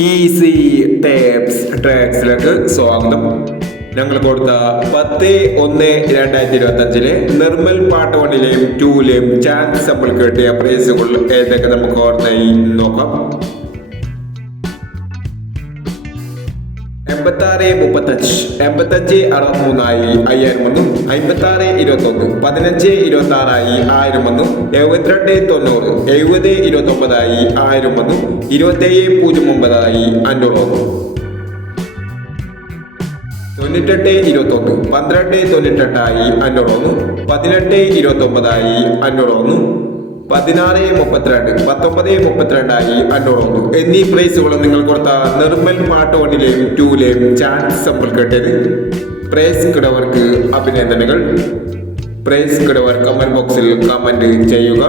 Easy tapes ട്രാക്സിലേക്ക് സ്വാഗതം. ഞങ്ങൾ കൊടുത്ത 10/1/2025 നിർമ്മൽ പാർട്ട് 1ലെയും 2ലെയും ചാൻസ് നമ്മൾ കിട്ടിയ പ്രൈസുകൾ ഏതൊക്കെ നമുക്ക് ഓർമ്മയായി നോക്കാം. 86-35 85-63 5000 വന്നു. 56-21 15-26 1000 വന്നു. 72-90 70-29 1000 വന്നു. 27-09 500 വന്നു. 98-21 12-98 500 വന്നു. 18-29 500 വന്നു. 16-32 19-32 500 വന്നു എന്നീ പ്രൈസുകൾ നിങ്ങൾ കൊടുത്ത നിർമ്മൽ പാർട്ട് 1ലെയും 2ലെയും ചാൻസ് സമ്പിൾ കിട്ടിയത്. പ്രൈസ് കിടവർക്ക് അഭിനന്ദനങ്ങൾ. പ്രൈസ് കിടവർ കമന്റ് ബോക്സിൽ കമന്റ് ചെയ്യുക.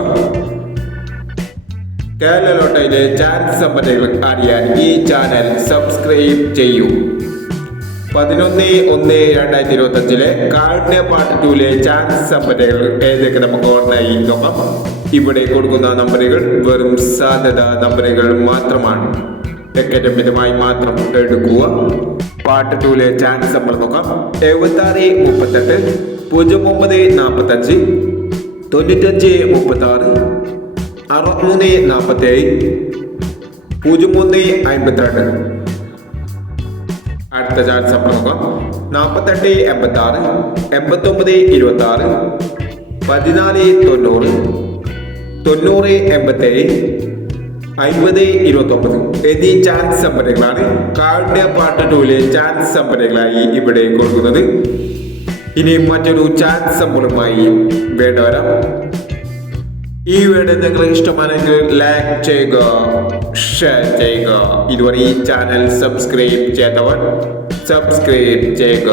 കേരള ലോട്ടറിയിലെ ചാൻസ് സമ്പന്നകൾ അറിയാൻ ഈ ചാനൽ സബ്സ്ക്രൈബ് ചെയ്യൂ. 11/1/2025 കാരുണ്യ പാർട്ട് 2ലെ ചാൻസ് സമ്പന്നകൾ ഏതൊക്കെ നമുക്ക് ഓർമ്മയായി നോക്കാം. ഇവിടെ കൊടുക്കുന്ന നമ്പറുകൾ വെറും സാധ്യത നമ്പറുകൾ മാത്രമാണ്. വ്യക്തിഗതമായി മാത്രം എടുക്കുക. പാർട്ട് 2ലെ ചാൻസ് നമ്മൾ നോക്കാം. 76-38 09-45 95-36 63-47 03-52. അടുത്ത ചാൻസ് നമ്മൾ നോക്കാം. 48-86 89-26 14-90 90-87 50-29 എന്നീ ചാൻസ് സമ്പന്നകളാണ് കാരുണ്യ പാർട്ട് 2ലെ ചാൻസ് സമ്പന്നകളായി ഇവിടെ കൊടുക്കുന്നത്. ഇനി മറ്റൊരു ചാൻസ് സമ്പന്നമായി വേണ്ടവരാം. ഈ വീഡിയോ നിങ്ങൾക്ക് ഇഷ്ടമാണെങ്കിൽ ലൈക്ക് ചെയ്യുക, ഷെയർ ചെയ്യുക. ഇതുവരെ ഈ ചാനൽ സബ്സ്ക്രൈബ് ചെയ്യാത്തവർ സബ്സ്ക്രൈബ് ചെയ്യുക.